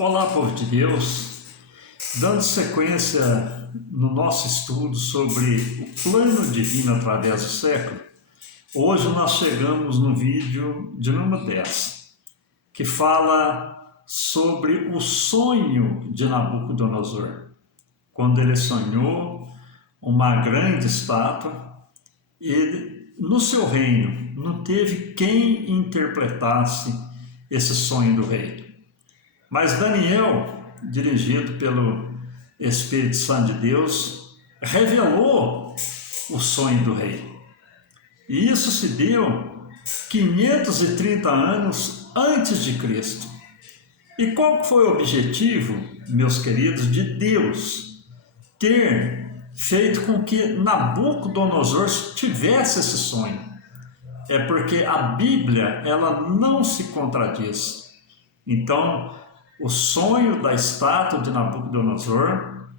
Olá, povo de Deus, dando sequência no nosso estudo sobre o plano divino através do século, hoje nós chegamos no vídeo de número 10, que fala sobre o sonho de Nabucodonosor, quando ele sonhou uma grande estátua e no seu reino não teve quem interpretasse esse sonho do rei. Mas Daniel, dirigido pelo Espírito Santo de Deus, revelou o sonho do rei. E isso se deu 530 anos antes de Cristo. E qual foi o objetivo, meus queridos, de Deus ter feito com que Nabucodonosor tivesse esse sonho? É porque a Bíblia, ela não se contradiz. Então, o sonho da estátua de Nabucodonosor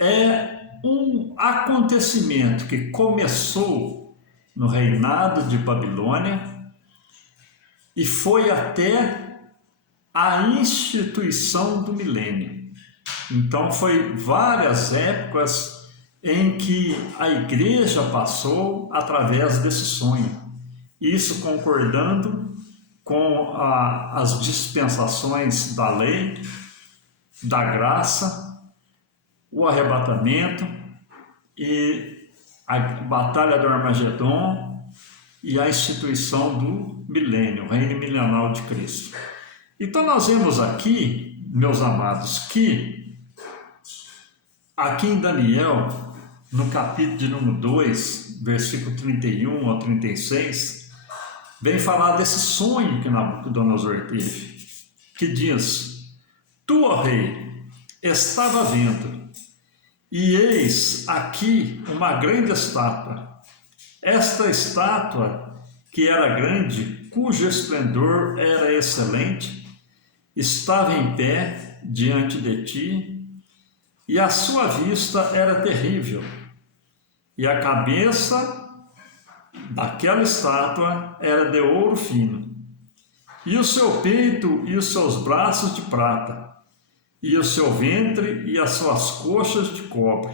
é um acontecimento que começou no reinado de Babilônia e foi até a instituição do milênio. Então, foi várias épocas em que a igreja passou através desse sonho. Isso concordando com as dispensações da lei, da graça, o arrebatamento e a batalha do Armagedon e a instituição do milênio, o reino milenar de Cristo. Então nós vemos aqui, meus amados, que aqui em Daniel, no capítulo de número 2, versículo 31 ao 36, vem falar desse sonho que Nabucodonosor teve, que diz: Tu, ó rei, estava vendo, e eis aqui uma grande estátua. Esta estátua, que era grande, cujo esplendor era excelente, estava em pé diante de ti, e a sua vista era terrível, e a cabeça daquela estátua era de ouro fino, e o seu peito e os seus braços de prata, e o seu ventre e as suas coxas de cobre,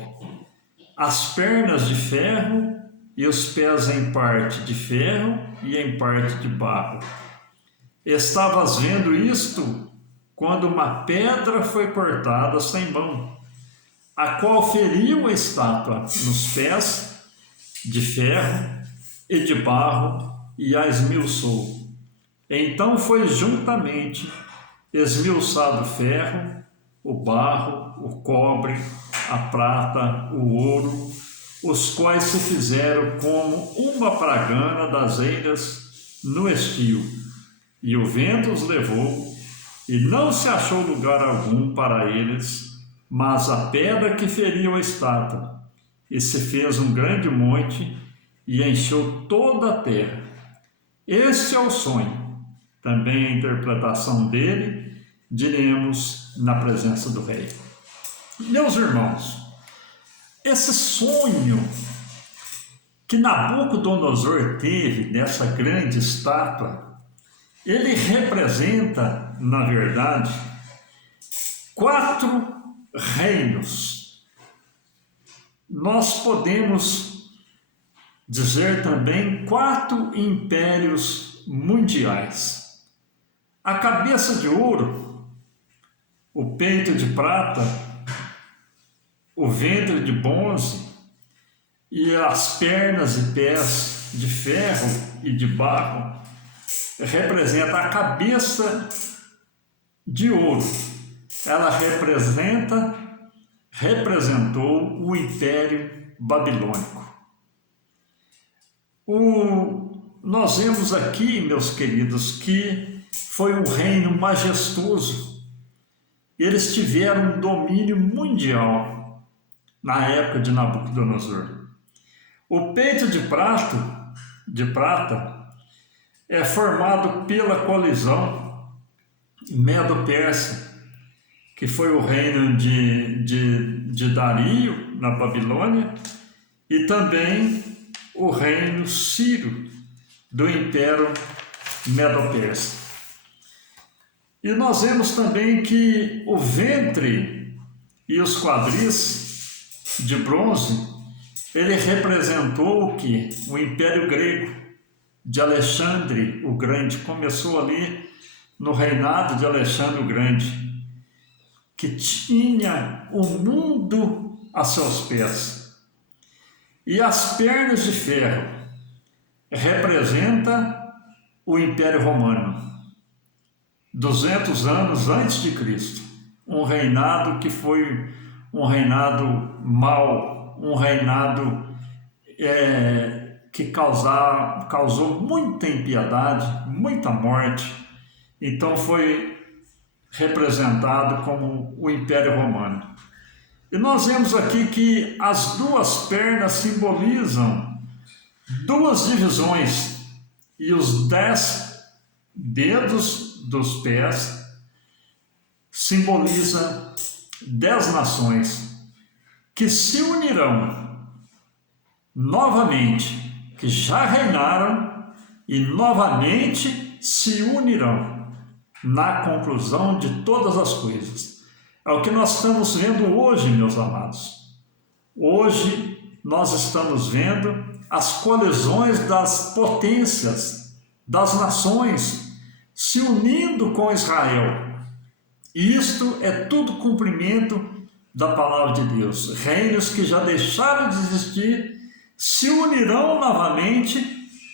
as pernas de ferro e os pés em parte de ferro e em parte de barro. Estavas vendo isto quando uma pedra foi cortada sem mão, a qual feriu a estátua nos pés de ferro e de barro, e a esmiuçou. Então foi juntamente esmiuçado o ferro, o barro, o cobre, a prata, o ouro, os quais se fizeram como uma paragana das eiras no estio. E o vento os levou, e não se achou lugar algum para eles, mas a pedra que feriu a estátua, e se fez um grande monte, e encheu toda a terra. Este é o sonho. Também a interpretação dele diremos na presença do rei. Meus irmãos, esse sonho que Nabucodonosor teve dessa grande estátua, ele representa, na verdade, 4 reinos. Nós podemos dizer também 4 impérios mundiais. A cabeça de ouro, o peito de prata, o ventre de bronze e as pernas e pés de ferro e de barro representa a cabeça de ouro. Ela representou o Império Babilônico. Nós vemos aqui, meus queridos, que foi um reino majestoso. Eles tiveram um domínio mundial na época de Nabucodonosor. O peito de prata é formado pela colisão Medo-Persa, que foi o reino de Dario, na Babilônia, e também o reino sírio, do Império Medo-Persa. E nós vemos também que o ventre e os quadris de bronze, ele representou o que? O Império Grego de Alexandre o Grande. Começou ali no reinado de Alexandre o Grande, que tinha o mundo a seus pés. E as pernas de ferro representa o Império Romano, 200 anos antes de Cristo. Um reinado que foi um reinado mau, um reinado que causou muita impiedade, muita morte. Então foi representado como o Império Romano. E nós vemos aqui que as duas pernas simbolizam duas divisões e os 10 dedos dos pés simbolizam 10 nações que se unirão novamente, que já reinaram e novamente se unirão na conclusão de todas as coisas. É o que nós estamos vendo hoje, meus amados. Hoje nós estamos vendo as colisões das potências, das nações, se unindo com Israel. E isto é tudo cumprimento da palavra de Deus. Reinos que já deixaram de existir se unirão novamente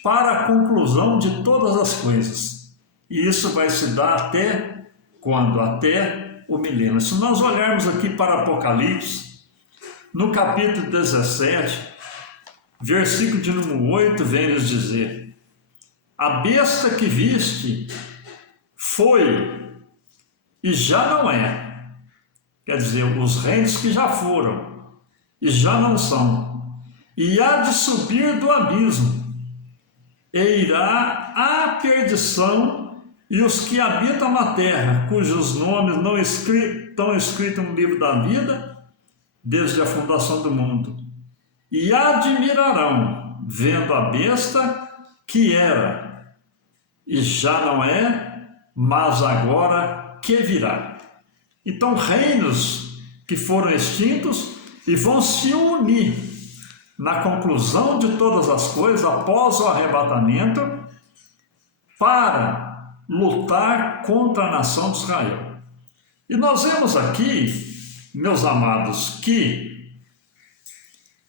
para a conclusão de todas as coisas. E isso vai se dar até quando? Até o milênio. Se nós olharmos aqui para Apocalipse, no capítulo 17, versículo de número 8, vem nos dizer: a besta que viste foi e já não é. Quer dizer, os reinos que já foram e já não são. E há de subir do abismo, e irá à perdição, e os que habitam na terra, cujos nomes não estão escritos no livro da vida, desde a fundação do mundo. E admirarão, vendo a besta que era, e já não é, mas agora que virá. Então, reinos que foram extintos e vão se unir na conclusão de todas as coisas, após o arrebatamento, para lutar contra a nação de Israel. E nós vemos aqui, meus amados, que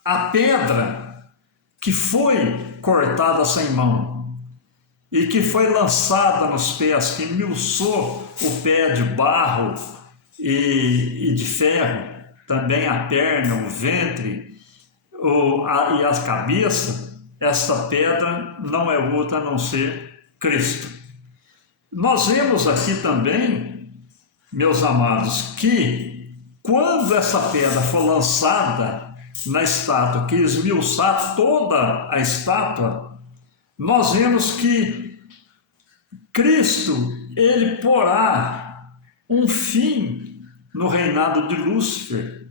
a pedra que foi cortada sem mão e que foi lançada nos pés, que emilçou o pé de barro e de ferro, também a perna, o ventre e a cabeça, essa pedra não é outra a não ser Cristo. Nós vemos aqui também, meus amados, que quando essa pedra for lançada na estátua, que esmiuçar toda a estátua, nós vemos que Cristo, ele porá um fim no reinado de Lúcifer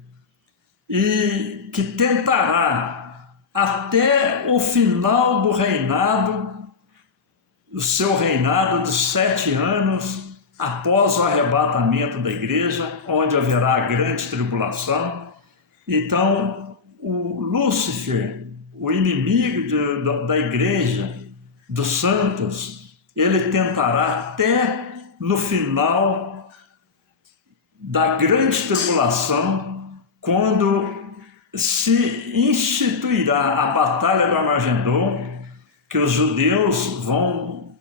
e que tentará até o final do reinado, o seu reinado de 7 anos após o arrebatamento da igreja, onde haverá a grande tribulação. Então, o Lúcifer, o inimigo da igreja, dos santos, ele tentará até no final da grande tribulação, quando se instituirá a batalha do Armagedon, que os judeus vão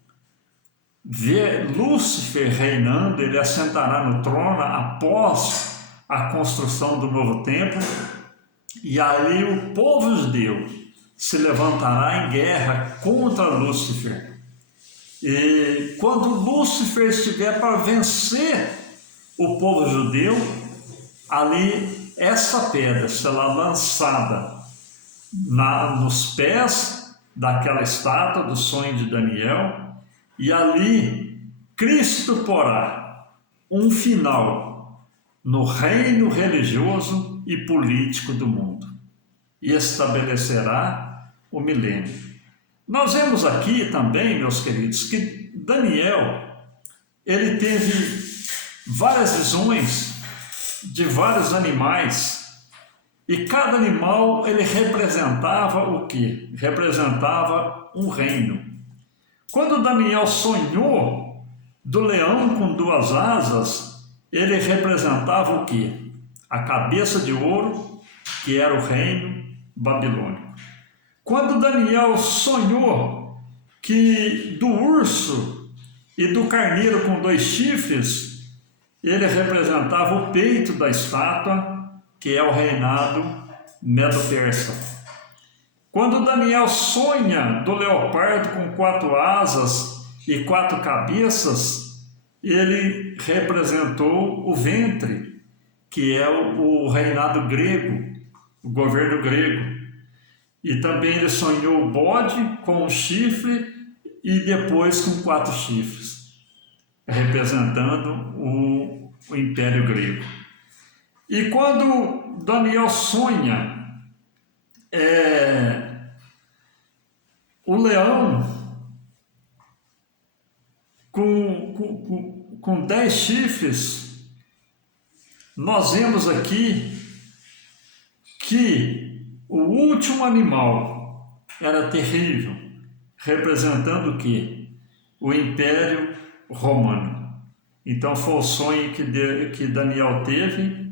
ver Lúcifer reinando, ele assentará no trono após a construção do novo templo, e ali o povo judeu se levantará em guerra contra Lúcifer. E quando Lúcifer estiver para vencer o povo judeu, ali essa pedra será lançada nos pés daquela estátua do sonho de Daniel, e ali Cristo porá um final no reino religioso e político do mundo e estabelecerá o milênio. Nós vemos aqui também, meus queridos, que Daniel, ele teve várias visões de vários animais, e cada animal ele representava o quê? Representava um reino. Quando Daniel sonhou do leão com duas asas, ele representava o quê? A cabeça de ouro, que era o reino babilônico. Quando Daniel sonhou que do urso e do carneiro com dois chifres, ele representava o peito da estátua, que é o reinado medo-persa. Quando Daniel sonha do leopardo com 4 asas e 4 cabeças, ele representou o ventre, que é o reinado grego, o governo grego. E também ele sonhou o bode com um chifre e depois com 4 chifres, representando o Império Grego. E quando Daniel sonha o leão com 10 chifres, nós vemos aqui que o último animal era terrível, representando o quê? O Império Romano. Então foi o sonho que Daniel teve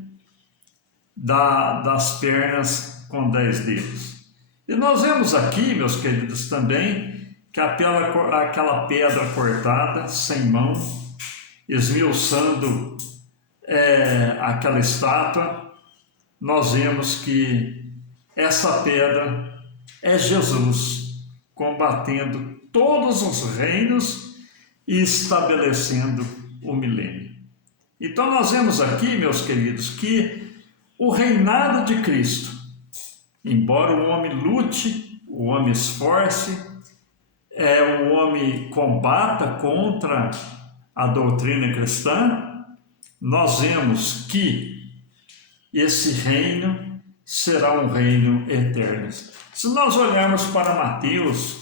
das pernas com 10 dedos. E nós vemos aqui, meus queridos, também que aquela pedra cortada, sem mão, esmiuçando aquela estátua, nós vemos que essa pedra é Jesus, combatendo todos os reinos e estabelecendo o milênio. Então nós vemos aqui, meus queridos, que o reinado de Cristo, embora o homem lute, o homem esforce, o homem combata contra a doutrina cristã, nós vemos que esse reino será um reino eterno. Se nós olharmos para Mateus,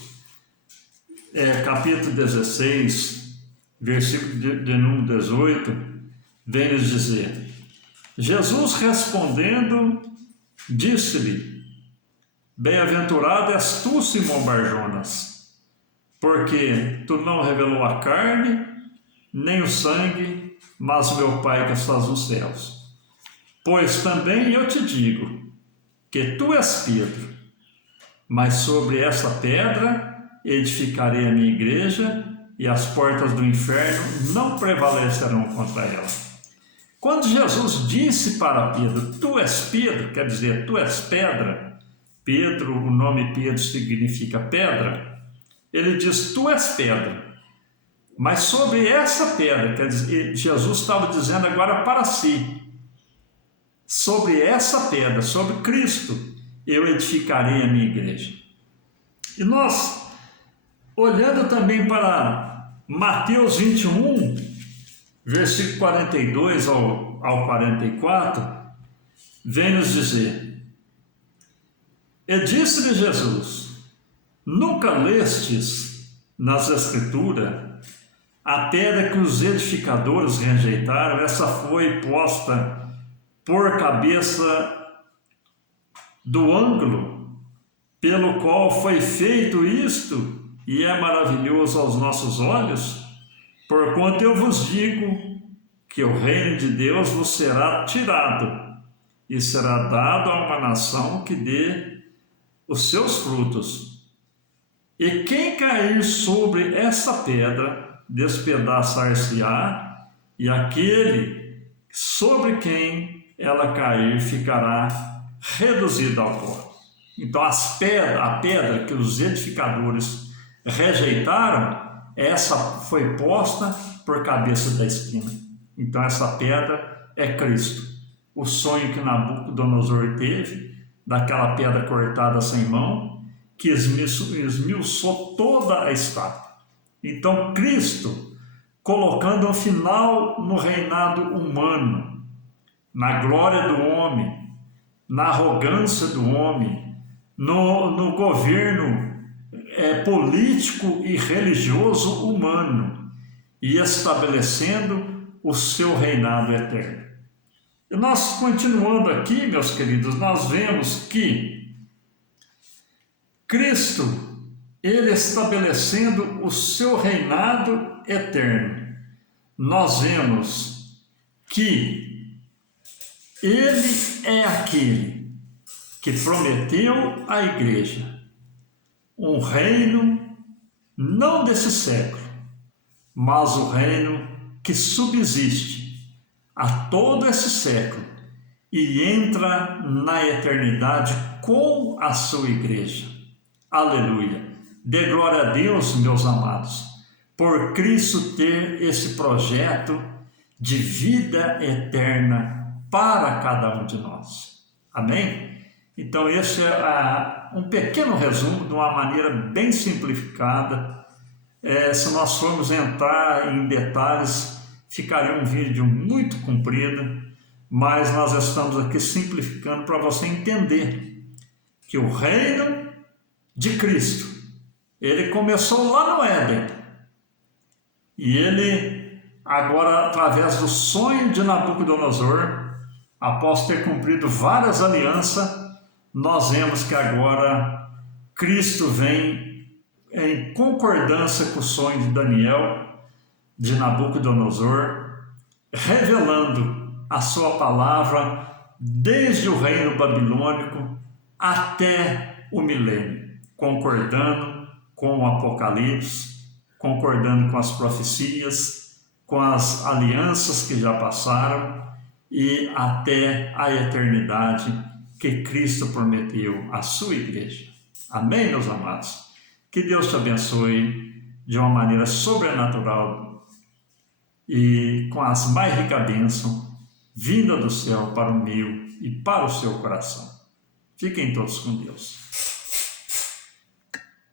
capítulo 16, versículo de número 18, vem nos dizer: Jesus respondendo, disse-lhe: Bem-aventurado és tu, Simão Bar-Jonas, porque tu não revelou a carne, nem o sangue, mas o meu Pai que estás nos céus. Pois também eu te digo que tu és Pedro, mas sobre essa pedra edificarei a minha igreja, e as portas do inferno não prevalecerão contra ela. Quando Jesus disse para Pedro, tu és Pedro, quer dizer, tu és pedra, Pedro, o nome Pedro significa pedra, ele diz, tu és pedra, mas sobre essa pedra, quer dizer, Jesus estava dizendo agora para si, sobre essa pedra, sobre Cristo, eu edificarei a minha igreja. E nós, olhando também para Mateus 21, versículo 42 ao 44, vem nos dizer: E disse-lhe Jesus: Nunca lestes nas Escrituras a pedra que os edificadores rejeitaram, essa foi posta por cabeça do ângulo, pelo qual foi feito isto, e é maravilhoso aos nossos olhos? Porquanto eu vos digo que o reino de Deus vos será tirado, e será dado a uma nação que dê os seus frutos. E quem cair sobre essa pedra, despedaçar-se-á, e aquele sobre quem ela cair ficará reduzido ao pó. Então a pedra que os edificadores rejeitaram, essa foi posta por cabeça da espina. Então essa pedra é Cristo. O sonho que Nabucodonosor teve, daquela pedra cortada sem mão, que esmiuçou toda a estátua. Então Cristo, colocando um final no reinado humano, na glória do homem, na arrogância do homem, no governo político e religioso humano, e estabelecendo o seu reinado eterno. E nós, continuando aqui, meus queridos, nós vemos que Cristo, ele estabelecendo o seu reinado eterno, nós vemos que ele é aquele que prometeu à igreja um reino não desse século, mas o reino que subsiste a todo esse século e entra na eternidade com a sua igreja. Aleluia! Dê glória a Deus, meus amados, por Cristo ter esse projeto de vida eterna para cada um de nós. Amém? Então esse é um pequeno resumo de uma maneira bem simplificada. Se nós formos entrar em detalhes, ficaria um vídeo muito comprido, mas nós estamos aqui simplificando para você entender que o reino de Cristo, ele começou lá no Éden, e ele agora, através do sonho de Nabucodonosor, após ter cumprido várias alianças, nós vemos que agora Cristo vem em concordância com o sonho de Daniel, de Nabucodonosor, revelando a sua palavra desde o reino babilônico até o milênio, concordando com o Apocalipse, concordando com as profecias, com as alianças que já passaram e até a eternidade que Cristo prometeu à sua igreja. Amém, meus amados? Que Deus te abençoe de uma maneira sobrenatural e com as mais ricas bênçãos vinda do céu para o meu e para o seu coração. Fiquem todos com Deus.